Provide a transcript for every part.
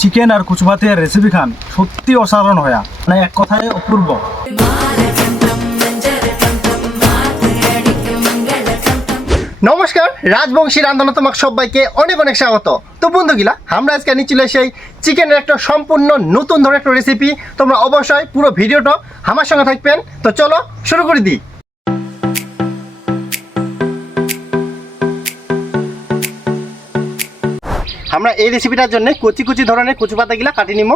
Chicken আর কুচভাতের recipe খান, সত্যি অসাধারণ হয়া। মানে এক কথায় অপূর্ব। নমস্কার রাজবংশী তোমাকে সবাইকে অনেক অনেক স্বাগত। তো বন্ধুগুলা, আমরা আজকে নিয়ে চলে সেই চিকেনের একটা সম্পূর্ণ নতুন ধরনের একটা রেসিপি তোমরা অবশ্যই পুরো ভিডিওটা আমার সঙ্গে থাকবেন। তো চলো শুরু করে দিই। আমরা এই রেসিপিটার জন্য কচি কচি ধরনের কচু পাতাগুলা কাটি নিব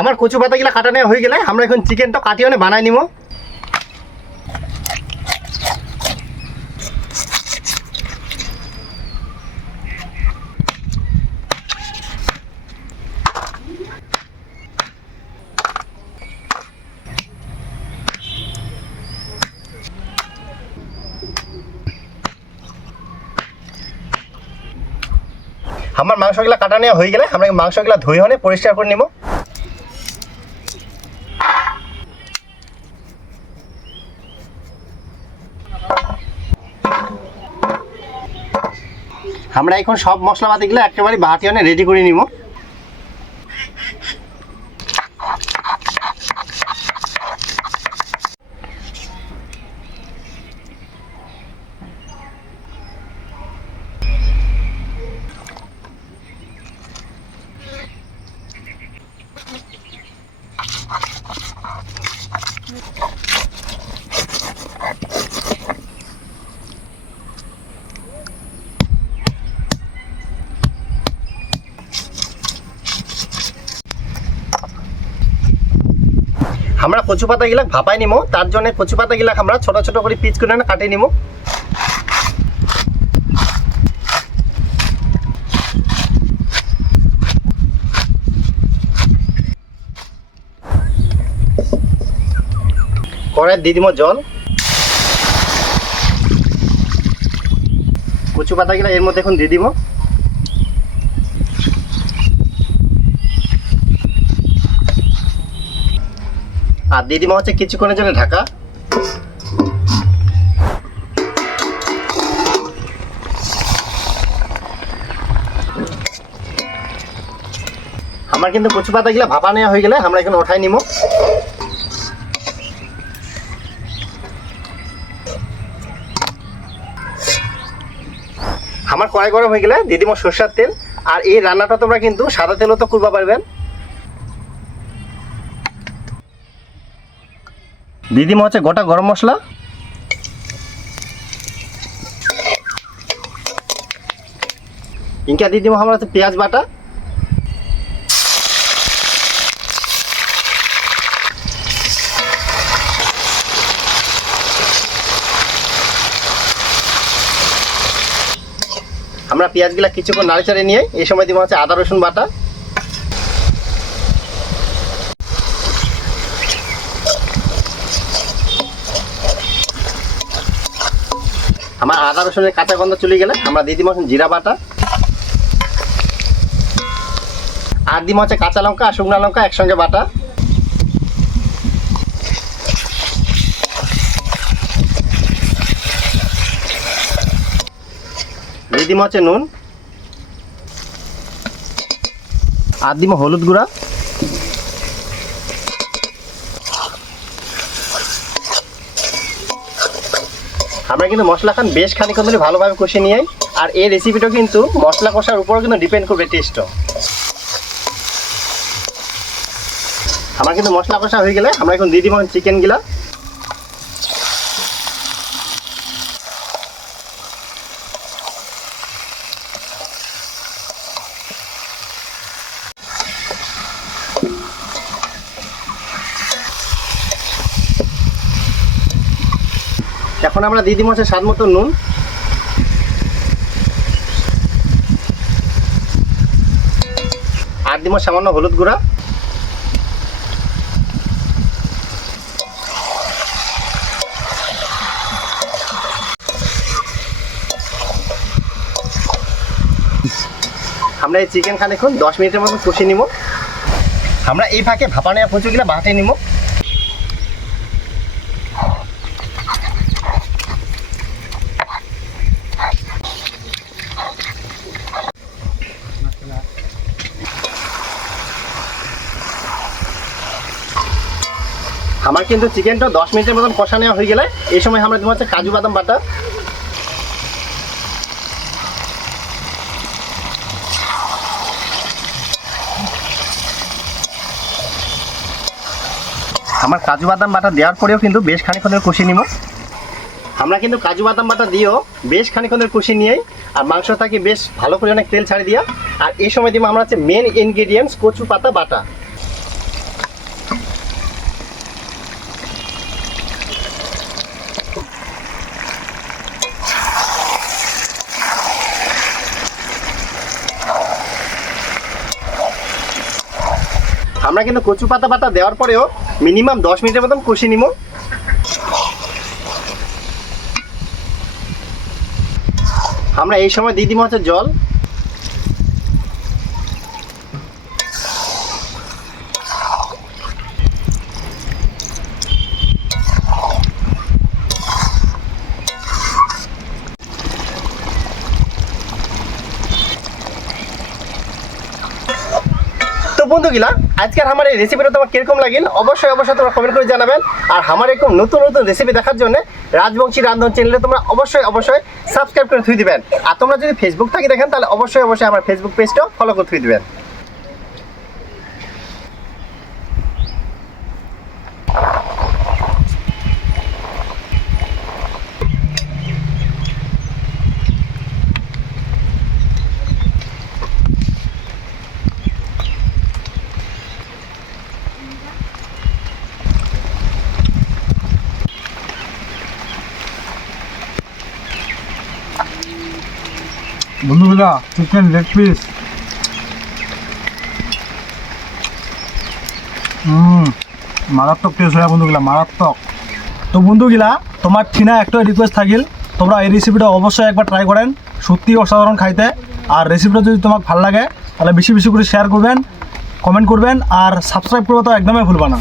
আমার কচু কাটা নেওয়া হয়ে গেলে আমরা এখন চিকেনটা কাটিয়ে বানাই নিব আমার মাংসগুলো কাটা নেওয়া হয়ে গেলে আমরা মাংসগুলো ধুয়ে হনে পরিষ্কার করে নিব। আমরা এখন সব মশলাপাতিগুলো একেবারে বাতি অনেক রেডি করে নিব। আমরা কচু পাতাগুলা ভাপাই নিমো, তার জন্য কচু পাতাগুলা আমরা ছোট ছোট করে পিচ করে না কাটিয়ে নিব কড়াই দিয়ে দিব জল। কচু পাতাগুলা এর মধ্যে এখন দিয়ে দিব আর দিদিমা হচ্ছে কিছুক্ষণের জন্য ঢাকা। আমার কিন্তু কচু পাতাগুলো ভাপা নেওয়া হয়ে গেলে আমরা এখানে ওঠাই নিব আমার কড়াই গরম হয়ে গেলে দিদিমা সরষার তেল, আর এই রান্নাটা তোমরা কিন্তু সাদা তেলও তো করবা পারবেন। দিদিমা হচ্ছে গোটা গরম মশলা? ইনকা দিদিমা, আমার হচ্ছে পেঁয়াজ বাটা। আমরা পেঁয়াজগুলা কিছুক্ষণ নাড়িচাড়ে নিয়ে এই সময় দিব হচ্ছে আদা রসুন বাটা। আদা রসুনের কাঁচা গন্ধ চলে গেলে আমরা দিয়ে দিব জিরা বাটা। আর দিব হচ্ছে কাঁচা লঙ্কা আর শুকনো লঙ্কা একসঙ্গে বাটা। দিয়ে দিব হচ্ছে নুন। আর দিব হলুদ গুঁড়া। আমরা কিন্তু মশলা খান বেশ খানিক্ষণ ধরে ভালোভাবে কষে নিয়ে আর এই রেসিপিটা কিন্তু মশলা কষার উপরও কিন্তু ডিপেন্ড করবে টেস্টও আমার কিন্তু মশলা কষা হয়ে গেলে আমরা এখন দিয়ে দিব চিকেনগুলা এখন আমরা দিদি মাছের স্বাদ মতো নুন। আর দিব সামান্য হলুদ গুঁড়া। আমরা এই চিকেন খানিক্ষণ দশ মিনিটের মতো কষিয়ে নিব আমরা এই ফাঁকে ভাপা নেওয়া কচুগুলো বাটে নিব আমার কিন্তু চিকেনটা দশ মিনিটের মতন কষা নেওয়া হয়ে গেলে এই সময় আমরা দেবো হচ্ছে কাজু বাদাম বাটা। আমার কাজু বাদাম বাটা দেওয়ার পরেও কিন্তু বেশ খানিক্ষণ ধরে কষিয়ে নিব। আমরা কিন্তু কাজু বাদাম বাটা দিয়েও বেশ খানিক্ষণ ধরে কষিয়ে নিয়েই আর মাংসটাকে বেশ ভালো করে অনেক তেল ছাড়ি দিয়া আর এই সময় দিব আমরা হচ্ছে মেন ইনগ্রেডিয়েন্টস কচু পাতা বাটা। আমরা কিন্তু কচু পাতা পাতা দেওয়ার পরেও মিনিমাম দশ মিনিটের মতন কষি নিব। আমরা এই সময় দিয়ে দিব হচ্ছে জল। বন্ধুগুলা, আজকের আমার এই রেসিপিটা তোমার কীরকম লাগিল, অবশ্যই অবশ্যই তোমরা কমেন্ট করে জানাবেন। আর আমার এরকম নতুন নতুন রেসিপি দেখার জন্য রাজবংশী রান্ধন চ্যানেলে তোমরা অবশ্যই অবশ্যই সাবস্ক্রাইব করে থুই দিবেন। আর তোমরা যদি ফেসবুক থাকি দেখেন, তাহলে অবশ্যই অবশ্যই আমার ফেসবুক পেজটাও ফলো করে থুই দিবেন। বন্ধুগুলা চিকেন লেগ পিস মারাত্মক টেস্ট হয় বন্ধুগুলা, মারাত্মক। তো বন্ধুগুলা, তোমার ঠিনা একটা রিকোয়েস্ট থাকিল, তোমরা এই রেসিপিটা অবশ্যই একবার ট্রাই করেন সত্যি অসাধারণ খাইতে। আর রেসিপিটা যদি তোমার ভালো লাগে, তাহলে বেশি বেশি করে শেয়ার করবেন কমেন্ট করবেন, আর সাবস্ক্রাইব করবে তো একদমই ভুলবা না।